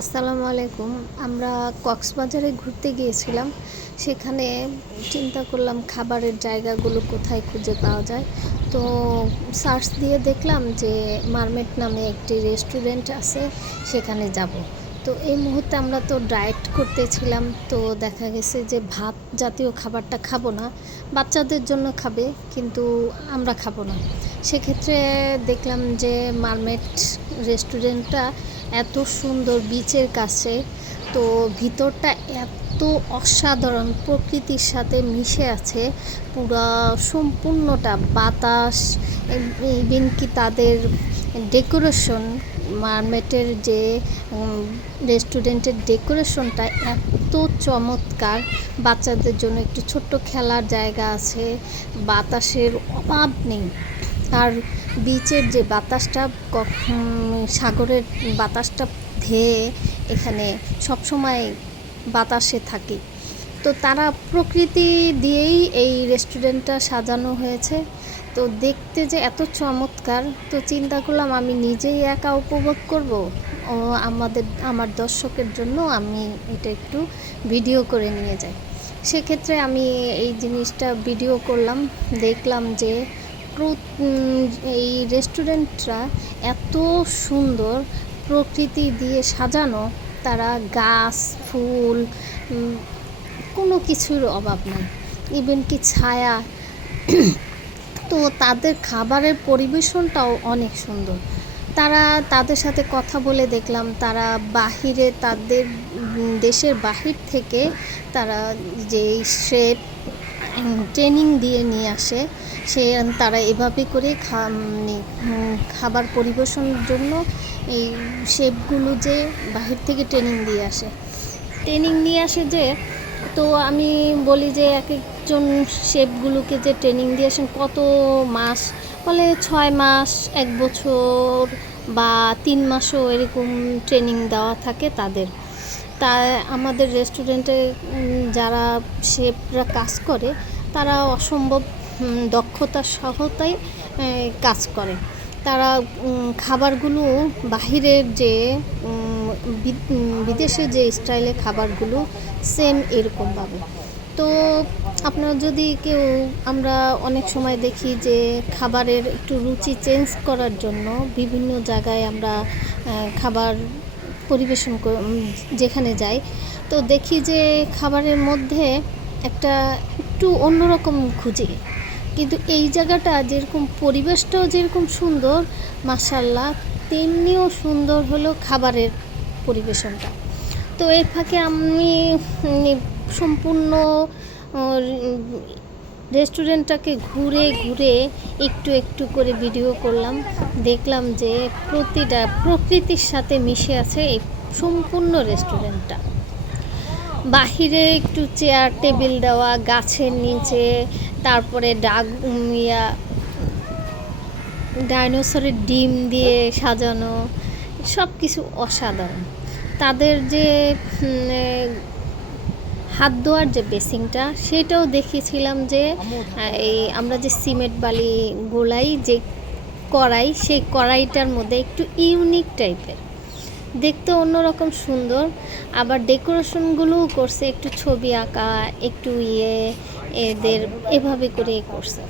আসসালামু আলাইকুম। আমরা কক্সবাজারে ঘুরতে গিয়েছিলাম। সেখানে চিন্তা করলাম খাবারের জায়গাগুলো কোথায় খুঁজে পাওয়া যায়। তো সার্চ দিয়ে দেখলাম যে মারমেড নামে একটি রেস্টুরেন্ট আছে, সেখানে যাব। তো এই মুহূর্তে আমরা তো ডায়েট করতেছিলাম, তো দেখা গেছে যে ভাত জাতীয় খাবারটা খাবো না, বাচ্চাদের জন্য খাবে, কিন্তু আমরা খাবো না। সেক্ষেত্রে দেখলাম যে মারমেড রেস্টুরেন্টটা এত সুন্দর, বিচের কাছে। তো ভিতরটা এত অসাধারণ, প্রকৃতির সাথে মিশে আছে পুরা সম্পূর্ণটা। বাতাস, ইভেন কি তাদের ডেকোরেশন, মারমেটের যে রেস্টুরেন্টের ডেকোরেশনটা এত চমৎকার। বাচ্চাদের জন্য একটু ছোট্ট খেলার জায়গা আছে, বাতাসের অভাব নেই। আর বিচের যে বাতাসটা, সাগরের বাতাসটা ধেয়ে এখানে সবসময় বাতাসে থাকে। তো তারা প্রকৃতি দিয়েই এই রেস্টুরেন্টটা সাজানো হয়েছে। তো দেখতে যে এত চমৎকার, তো চিন্তা করলাম আমি নিজেই একা উপভোগ করব, ও আমার দর্শকের জন্য আমি এটা একটু ভিডিও করে নিয়ে যাই। সেক্ষেত্রে আমি এই জিনিসটা ভিডিও করলাম। দেখলাম যে এই রেস্টুরেন্টটা এত সুন্দর, প্রকৃতি দিয়ে সাজানো। তারা গাছ, ফুল, কোনো কিছুর অভাব নেই, ইভেন কি ছায়া। তো তাদের খাবারের পরিবেশনটাও অনেক সুন্দর। তাদের সাথে কথা বলে দেখলাম তারা বাহিরে, তাদের দেশের বাহির থেকে তারা যে শেফ ট্রেনিং দিয়ে নিয়ে আসে, তারা এভাবে করে খাবার পরিবেশনের জন্য এই শেফগুলো যে বাহির থেকে ট্রেনিং নিয়ে আসে যে। তো আমি বলি যে এক একজন শেফগুলোকে যে ট্রেনিং দিয়ে আসেন কত মাস, বলে 6 মাস, 1 বছর বা 3 মাসও এরকম ট্রেনিং দেওয়া থাকে তাদের। তা আমাদের রেস্টুরেন্টে যারা শেফরা কাজ করে, তারা অসম্ভব দক্ষতার সহতায় কাজ করে। তারা খাবারগুলো বাহিরের যে বিদেশে যে স্টাইলে খাবারগুলো সেম এরকমভাবে। তো আপনারা যদি আমরা অনেক সময় দেখি যে খাবারের একটু রুচি চেঞ্জ করার জন্য বিভিন্ন জায়গায় আমরা খাবার পরিবেশন যেখানে যাই, তো দেখি যে খাবারের মধ্যে একটু অন্যরকম খুঁজি। কিন্তু এই জায়গাটা যেরকম, পরিবেশটাও যেরকম সুন্দর মাশাআল্লাহ, তেমনিও সুন্দর হলো খাবারের পরিবেশনটা। তো এর ফাঁকে আমি সম্পূর্ণ রেস্টুরেন্টটাকে ঘুরে ঘুরে একটু একটু করে ভিডিও করলাম। দেখলাম যে প্রতিটা প্রকৃতির সাথে মিশে আছে এই সম্পূর্ণ রেস্টুরেন্টটা। বাহিরে একটু চেয়ার টেবিল দেওয়া, গাছের নিচে, তারপরে ডাইনোসরের ডিম দিয়ে সাজানো, সব কিছু অসাধারণ। তাদের যে হাত ধোয়ার যে বেসিনটা, সেটাও দেখিয়েছিলাম যে এই আমরা যে সিমেন্ট বালি গোলাই যে কড়াই, সেই কড়াইটার মধ্যে একটু ইউনিক টাইপের, দেখতে অন্যরকম সুন্দর। আবার ডেকোরেশনগুলোও করছে, একটু ছবি আঁকা, একটু এদের এভাবে করে করছে।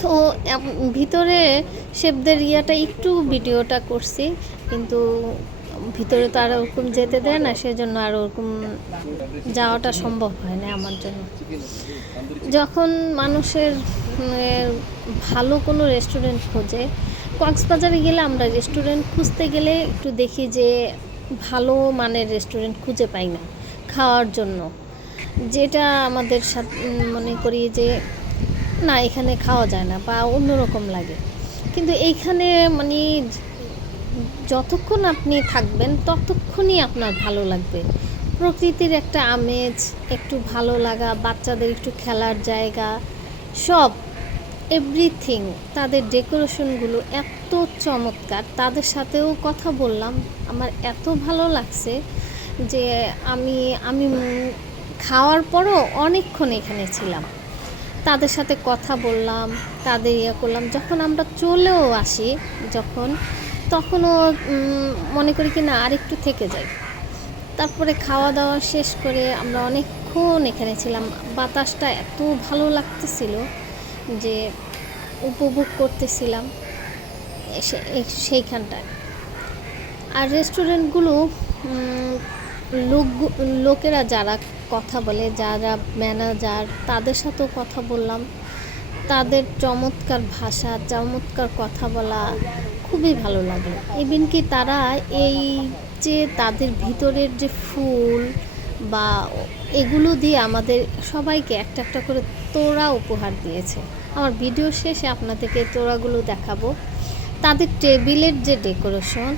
তো ভিতরে শেফদের একটু ভিডিওটা করছি, কিন্তু ভিতরে তো আর ওরকম যেতে দেয় না, সেজন্য আর ওরকম যাওয়াটা সম্ভব হয় না আমার জন্য। যখন মানুষের ভালো কোনো রেস্টুরেন্ট খোঁজে, কক্সবাজারে গেলে আমরা রেস্টুরেন্ট খুঁজতে গেলে একটু দেখি যে ভালো মানের রেস্টুরেন্ট খুঁজে পাই না খাওয়ার জন্য, যেটা আমাদের সাথে মনে করি যে না, এখানে খাওয়া যায় না বা অন্যরকম লাগে। কিন্তু এইখানে যতক্ষণ আপনি থাকবেন ততক্ষণই আপনার ভালো লাগবে। প্রকৃতির একটা আমেজ, একটু ভালো লাগা, বাচ্চাদের একটু খেলার জায়গা, সব এভরিথিং। তাদের ডেকোরেশনগুলো এত চমৎকার। তাদের সাথেও কথা বললাম, আমার এত ভালো লাগছে যে আমি খাওয়ার পরও অনেকক্ষণ এখানে ছিলাম, তাদের সাথে কথা বললাম, তাদের করলাম। যখন আমরা চলেও আসি, যখন তখনও মনে করি কি না আরেকটু থেকে যাই। তারপরে খাওয়া দাওয়া শেষ করে আমরা অনেকক্ষণ এখানে ছিলাম। বাতাসটা এত ভালো লাগতেছিল যে উপভোগ করতেছিলাম সেইখানটায়। আর রেস্টুরেন্টগুলো লোকেরা যারা কথা বলে, যারা ম্যানেজার, তাদের সাথেও কথা বললাম। তাদের চমৎকার ভাষা, চমৎকার কথা বলা খুবই ভালো লাগলো। ইভেন কি তারা এই যে তাদের ভিতরের যে ফুল বা এগুলো দিয়ে আমাদের সবাইকে একটা একটা করে তোড়া উপহার দিয়েছে। আমার ভিডিও শেষে আপনাদেরকে তোড়াগুলো দেখাবো। তাদের টেবিলের যে ডেকোরেশন,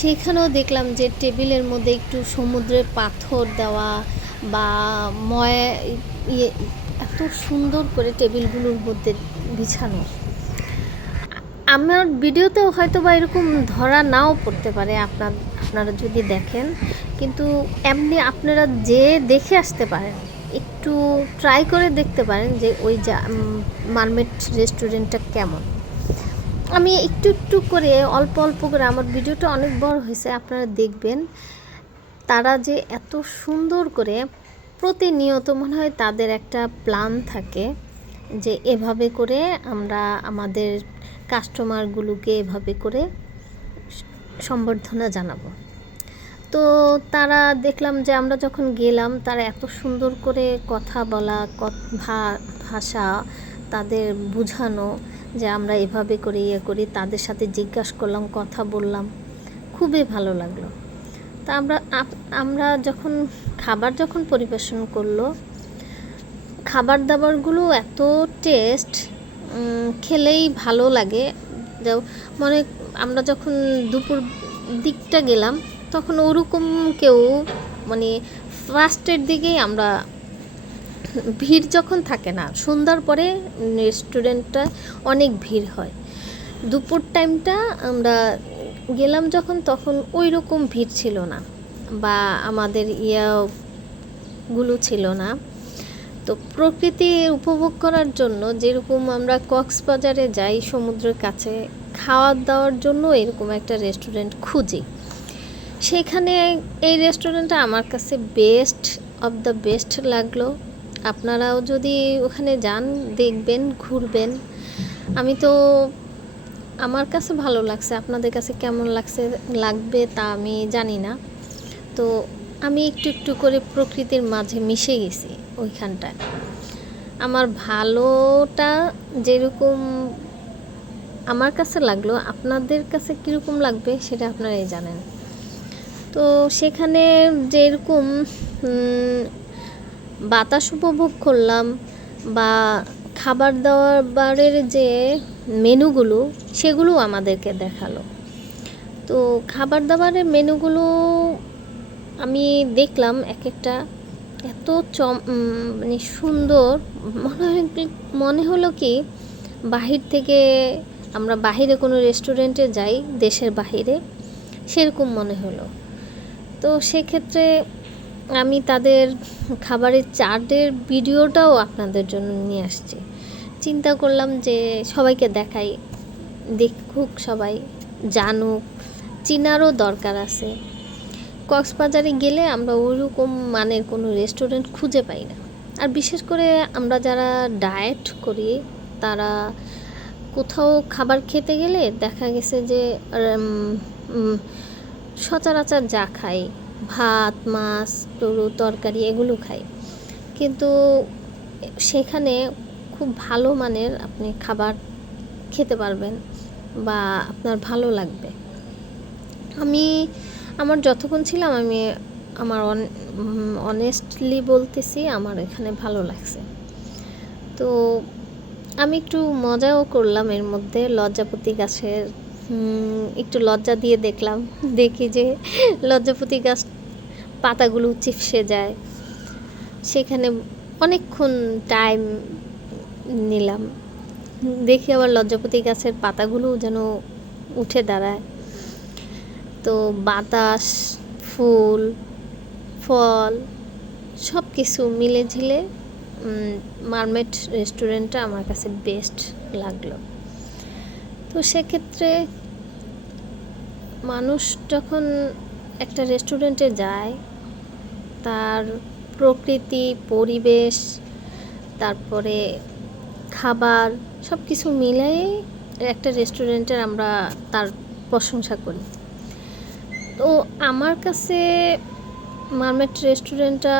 সেখানেও দেখলাম যে টেবিলের মধ্যে একটু সমুদ্রের পাথর দেওয়া বা এত সুন্দর করে টেবিলগুলোর মধ্যে বিছানো। আমার ভিডিওতেও হয়তো বা এরকম ধরা নাও পড়তে পারে আপনারা যদি দেখেন, কিন্তু এমনি আপনারা যে দেখে আসতে পারেন, একটু ট্রাই করে দেখতে পারেন যে ওই মারমেড রেস্টুরেন্টটা কেমন। আমি একটু একটু করে অল্প অল্প করে, আমার ভিডিওটা অনেক বড় হয়েছে, আপনারা দেখবেন তারা যে এত সুন্দর করে প্রতিনিয়ত, মনে হয় তাদের একটা প্ল্যান থাকে যে এভাবে করে আমরা আমাদের কাস্টমারগুলোকে এভাবে করে সম্বর্ধনা জানাবো। তো তারা দেখলাম যে আমরা যখন গেলাম, তারা এত সুন্দর করে কথা বলা, ভাষা তাদের বুঝানো যে আমরা এভাবে করে করি, তাদের সাথে জিজ্ঞাসা করলাম, কথা বললাম, খুবই ভালো লাগলো। তা আমরা যখন পরিবেশন করলো, খাবার দাবারগুলো এত টেস্ট, খেলেই ভালো লাগে। আমরা যখন দুপুর দিকটা গেলাম, তখন ওরকম কেউ, মানে ফার্স্টের দিকেই আমরা, ভিড় যখন থাকে না, সন্ধ্যার পরে রেস্টুরেন্টটা অনেক ভিড় হয়। দুপুর টাইমটা আমরা গেলাম যখন, তখন ওই রকম ভিড় ছিল না বা আমাদের গুলো ছিল না। তো প্রকৃতি উপভোগ করার জন্য যেরকম আমরা কক্সবাজারে যাই সমুদ্রের কাছে, খাওয়া দাওয়ার জন্য এরকম একটা রেস্টুরেন্ট খুঁজি, সেখানে এই রেস্টুরেন্টটা আমার কাছে বেস্ট অফ দ্য বেস্ট লাগলো। আপনারাও যদি ওখানে যান, দেখবেন, ঘুরবেন। আমার কাছে ভালো লাগছে, আপনাদের কাছে কেমন লাগবে তা আমি জানি না। তো আমি একটু একটু করে প্রকৃতির মাঝে মিশে গেছি ওইখানটায়। আমার ভালোটা যেরকম আমার কাছে লাগলো, আপনাদের কাছে কীরকম লাগবে সেটা আপনারাই জানেন। তো সেখানে যেরকম বাতাস উপভোগ করলাম বা খাবার দাবারের যে মেনুগুলো, সেগুলো আমাদেরকে দেখালো। তো খাবার দাবারের মেনুগুলো আমি দেখলাম এক একটা এত মানে সুন্দর, মনে হলো কি বাহির থেকে আমরা বাহিরে কোনো রেস্টুরেন্টে যাই, দেশের বাহিরে, সেরকম মনে হলো। তো সেক্ষেত্রে আমি তাদের খাবারের চার্টের ভিডিওটাও আপনাদের জন্য নিয়ে আসছি। চিন্তা করলাম যে সবাইকে দেখাই, দেখুক, সবাই জানুক, চিনারও দরকার আছে। কক্সবাজারে গেলে আমরা ওইরকম মানের কোনো রেস্টুরেন্ট খুঁজে পাই না। আর বিশেষ করে আমরা যারা ডায়েট করি, তারা কোথাও খাবার খেতে গেলে দেখা গেছে যে সচরাচর যা খাই, ভাত, মাছ, তরকারি, এগুলো খাই, কিন্তু সেখানে খুব ভালো মানের আপনি খাবার খেতে পারবেন বা আপনার ভালো লাগবে। আমার যতক্ষণ ছিলাম, আমার অনেস্টলি বলতেছি, আমার এখানে ভালো লাগছে। তো আমি একটু মজাও করলাম এর মধ্যে, লজ্জাপতি গাছের একটু লজ্জা দিয়ে দেখি যে লজ্জাপতি গাছ পাতাগুলো চিপসে যায়, সেখানে অনেকক্ষণ টাইম নিলাম। দেখি আবার লজ্জাপতি গাছের পাতাগুলো যেন উঠে দাঁড়ায়। তো বাতাস, ফুল, ফল সব কিছু মিলে ঝিলে মারমেড রেস্টুরেন্টটা আমার কাছে বেস্ট লাগলো। তো সেক্ষেত্রে মানুষ যখন একটা রেস্টুরেন্টে যায়, তার প্রকৃতি, পরিবেশ, তারপরে খাবার সব কিছু মিলাই একটা রেস্টুরেন্টের আমরা তার প্রশংসা করি। তো আমার কাছে মারমেড রেস্টুরেন্টটা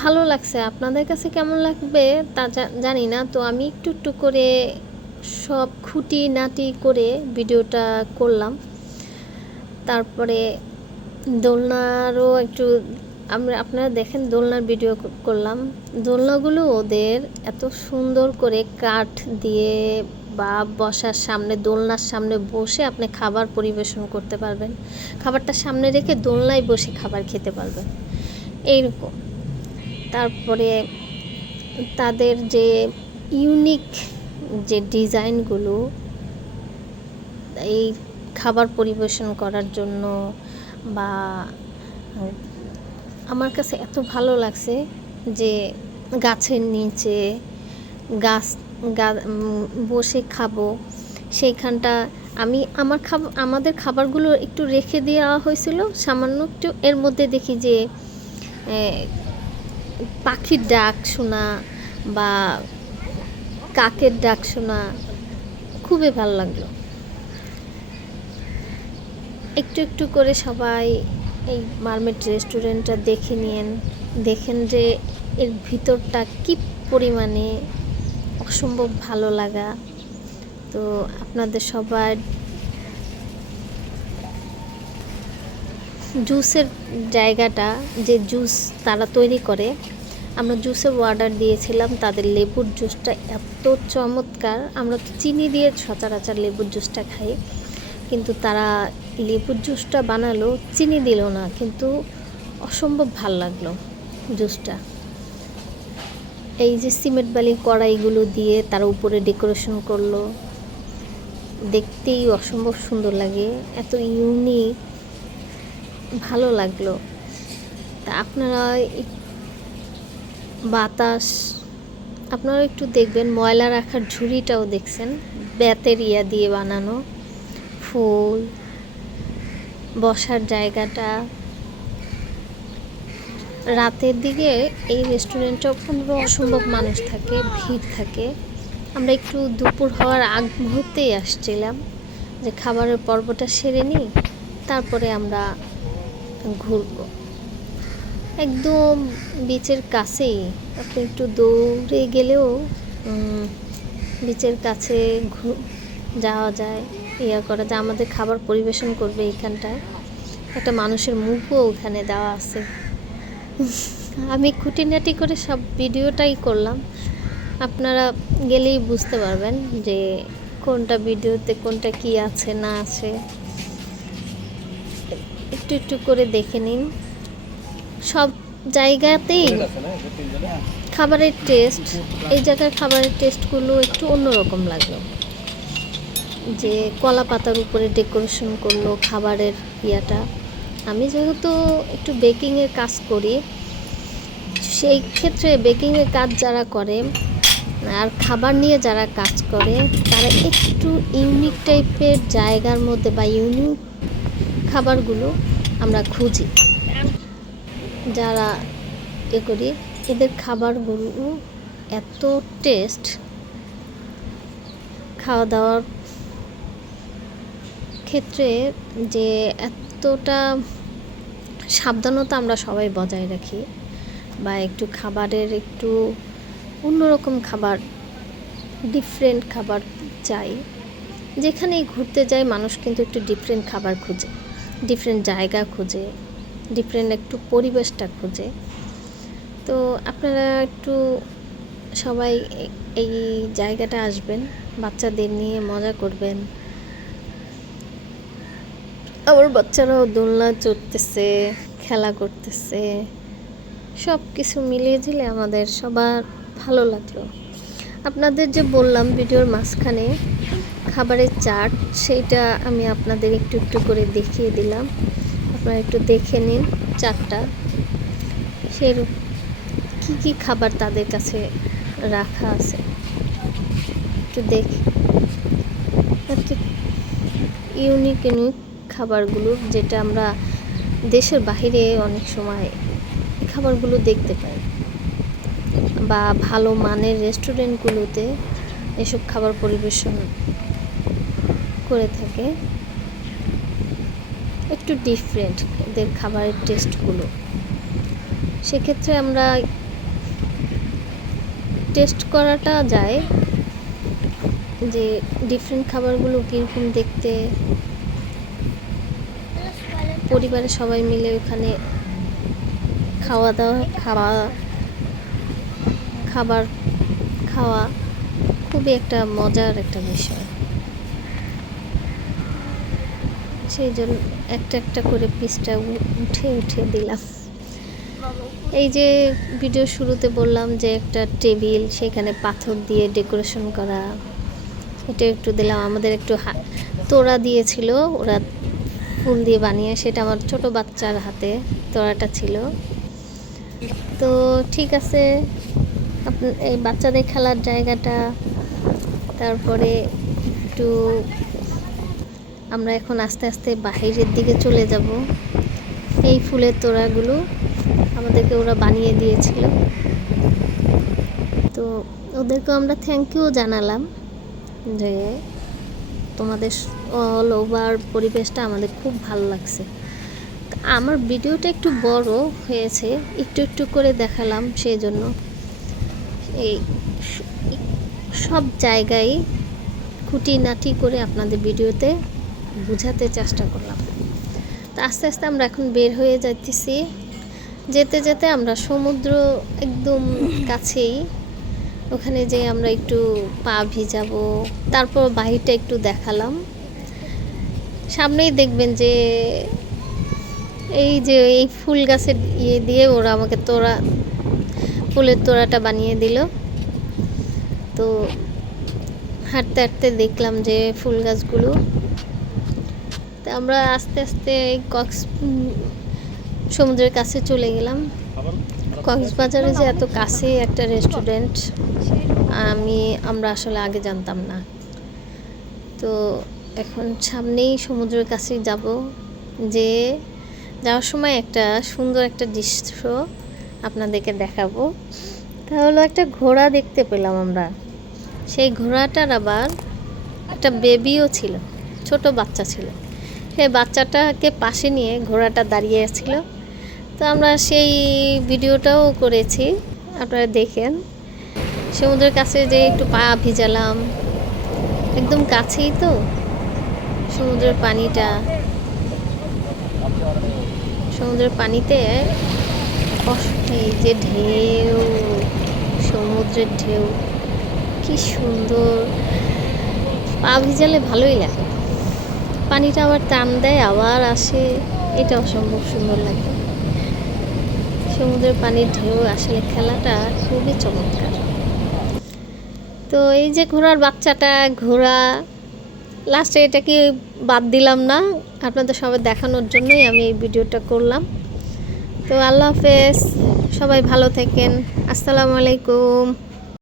ভালো লাগছে। আপনাদের কাছে কেমন লাগবে তা জানি না। তো আমি একটু একটু করে সব খুঁটিনাটি করে ভিডিওটা করলাম। তারপরে দোলনারও একটু আপনারা দেখেন, দোলনার ভিডিও করলাম। দোলনাগুলো ওদের এত সুন্দর করে কাঠ দিয়ে বা বসার সামনে, দোলনার সামনে বসে আপনি খাবার পরিবেশন করতে পারবেন, খাবারটা সামনে রেখে দোলনায় বসে খাবার খেতে পারবেন, এইরকম। তারপরে তাদের যে ইউনিক যে ডিজাইনগুলো এই খাবার পরিবেশন করার জন্য, বা আমার কাছে এত ভালো লাগছে যে গাছের নিচে বসে খাবো সেইখানটা। আমাদের খাবারগুলো একটু রেখে দেওয়া হয়েছিল সামান্য একটু, এর মধ্যে দেখি যে পাখির ডাক শোনা বা কাকের ডাক শোনা, খুবই ভালো লাগলো। একটু একটু করে সবাই এই মারমেড রেস্টুরেন্টটা দেখেন যে এর ভিতরটা কি পরিমাণে অসম্ভব ভালো লাগা। তো আপনাদের সবার জুসের জায়গাটা, যে জুস তারা তৈরি করে, আমরা জুসের অর্ডার দিয়েছিলাম। তাদের লেবুর জুসটা এত চমৎকার। আমরা তো চিনি দিয়ে সচরাচর লেবুর জুসটা খাই, কিন্তু তারা লেবুর জুসটা বানালো, চিনি দিল না, কিন্তু অসম্ভব ভাল লাগলো জুসটা। এই যে সিমেন্ট বালির কড়াইগুলো দিয়ে তারা উপরে ডেকোরেশন করলো, দেখতেই অসম্ভব সুন্দর লাগে, এত ইউনিক, ভালো লাগলো। তা আপনারা বাতাস, আপনারা একটু দেখবেন। ময়লা রাখার ঝুড়িটাও দেখছেন, বেতের ইয়া দিয়ে বানানো, ফুল, বসার জায়গাটা। রাতের দিকে এই রেস্টুরেন্টটা পুরো অসম্ভব মানুষ থাকে, ভিড় থাকে। আমরা একটু দুপুর হওয়ার আগ মুহূর্তেই আসছিলাম যে খাবারের পর্বটা সেরে নিই, তারপরে আমরা ঘুরবো। একদম বিচের কাছেই, আপনি একটু দৌড়ে গেলেও বিচের কাছে যাওয়া যায়, করা যায়। আমাদের খাবার পরিবেশন করবে এইখানটায়, একটা মানুষের মুখও ওখানে দেওয়া আছে। আমি খুঁটিনাটি করে সব ভিডিওটাই করলাম, আপনারা গেলেই বুঝতে পারবেন যে কোনটা ভিডিওতে কোনটা কি আছে না আছে। একটু একটু করে দেখে নিন। সব জায়গাতেই খাবারের টেস্ট, এই জায়গার খাবারের টেস্টগুলো একটু অন্যরকম লাগলো। যে কলা পাতার উপরে ডেকোরেশন করলো খাবারের ইয়াটা। আমি যেহেতু একটু বেকিংয়ের কাজ করি, সেই ক্ষেত্রে বেকিংয়ের কাজ যারা করে আর খাবার নিয়ে যারা কাজ করে, তারা একটু ইউনিক টাইপের জায়গার মধ্যে বা ইউনিক খাবারগুলো আমরা খুঁজি। যারা করি, এদের খাবারগুলো এত টেস্ট, খাওয়া দাওয়ার ক্ষেত্রে যে এতটা সাবধানতা আমরা সবাই বজায় রাখি, বা একটু খাবারের একটু অন্যরকম খাবার, ডিফারেন্ট খাবার চাই। যেখানেই ঘুরতে যায় মানুষ কিন্তু একটু ডিফারেন্ট খাবার খুঁজে, ডিফারেন্ট জায়গা খুঁজে, ডিফারেন্ট একটু পরিবেশটা খুঁজে। তো আপনারা একটু সবাই এই জায়গাটা আসবেন, বাচ্চাদের নিয়ে মজা করবেন। আমার বাচ্চারাও দোলনা চড়তেছে, খেলা করতেছে, সব কিছু মিলিয়ে দিলে আমাদের সবার ভালো লাগলো। আপনাদের যে বললাম ভিডিওর মাঝখানে খাবারের চার্ট, সেইটা আমি আপনাদের একটু একটু করে দেখিয়ে দিলাম। আপনারা একটু দেখে নিন চার্টটা, সে কী কী খাবার তাদের কাছে রাখা আছে একটু দেখি। একটু ইউনিক ইউনিক খাবারগুলো, যেটা আমরা দেশের বাইরে অনেক সময় খাবারগুলো দেখতে পাই, বা ভালো মানের রেস্টুরেন্টগুলোতে এসব খাবার পরিবেশন করে থাকে। একটু ডিফারেন্ট এদের খাবারের টেস্টগুলো, সেক্ষেত্রে আমরা টেস্ট করাটা যায় যে ডিফারেন্ট খাবারগুলো কীরকম দেখতে। পরিবারের সবাই মিলে ওখানে খাওয়া দাওয়া খাবার খাওয়া খুবই একটা মজার একটা বিষয়। সেই জন্য একটা একটা করে পিসটা উঠে উঠে দিলাম। এই যে ভিডিও শুরুতে বললাম যে একটা টেবিল, সেখানে পাথর দিয়ে ডেকোরেশন করা, এটা একটু দিলাম। আমাদের একটু তোড়া দিয়েছিল, ওরা ফুল দিয়ে বানিয়ে, সেটা আমার ছোট বাচ্চার হাতে তোড়াটা ছিল। তো ঠিক আছে, এই বাচ্চাদের খেলার জায়গাটা, তারপরে একটু আমরা এখন আস্তে আস্তে বাহিরের দিকে চলে যাব। এই ফুলের তোড়াগুলো আমাদেরকে ওরা বানিয়ে দিয়েছিল, তো ওদেরকে আমরা থ্যাংক ইউ জানালাম যে তোমাদের অল ওভার পরিবেশটা আমাদের খুব ভালো লাগছে। আমার ভিডিওটা একটু বড় হয়েছে, একটু একটু করে দেখালাম, সেই জন্য এই সব জায়গায় খুঁটিনাটি করে আপনাদের ভিডিওতে বোঝাতে চেষ্টা করলাম। তো আস্তে আস্তে আমরা এখন বের হয়ে যাচ্ছি। যেতে যেতে আমরা সমুদ্র একদম কাছেই, ওখানে যে আমরা একটু পা ভিজাবো, তারপর বাহিরটা একটু দেখালাম। সামনেই দেখবেন যে এই ফুল গাছের ইয়ে দিয়ে ওরা আমাকে ফুলের তোড়াটা বানিয়ে দিল। তো হাঁটতে হাঁটতে দেখলাম যে ফুল গাছগুলো। তো আমরা আস্তে আস্তে সমুদ্রের কাছে চলে গেলাম। কক্সবাজারে যে এত কাছে একটা রেস্টুরেন্ট আমরা আসলে আগে জানতাম না। তো এখন সামনেই সমুদ্রের কাছে যাব, যে যাওয়ার সময় একটা সুন্দর একটা দৃশ্য আপনাদেরকে দেখাবো। তাহলে একটা ঘোড়া দেখতে পেলাম আমরা। সেই ঘোড়াটার আবার একটা বেবিও ছিল, ছোট বাচ্চা ছিল। সেই বাচ্চাটাকে পাশে নিয়ে ঘোড়াটা দাঁড়িয়ে ছিল। তো আমরা সেই ভিডিওটাও করেছি, আপনারা দেখেন। সমুদ্রের কাছে যে একটু পা ভিজালাম, একদম কাছেই তো সমুদ্রের পানিটা। সমুদ্রের পানিতে এই যে ঢেউ, সমুদ্রের ঢেউ কি সুন্দর, পা ভিজালে ভালোই লাগে। পানিটা আবার টান দেয়, আবার আসে, এটা অসম্ভব সুন্দর লাগে। সমুদ্রের পানির ঢেউ আসলে খেলাটা খুবই চমৎকার। তো এই যে ঘোড়ার বাচ্চাটা, ঘোড়া লাস্টে এটাকে বাদ দিলাম না, আপনাদের সবাই দেখানোর জন্যই আমি এই ভিডিওটা করলাম। তো আল্লাহ হাফেজ, সবাই ভালো থাকেন, আসসালামু আলাইকুম।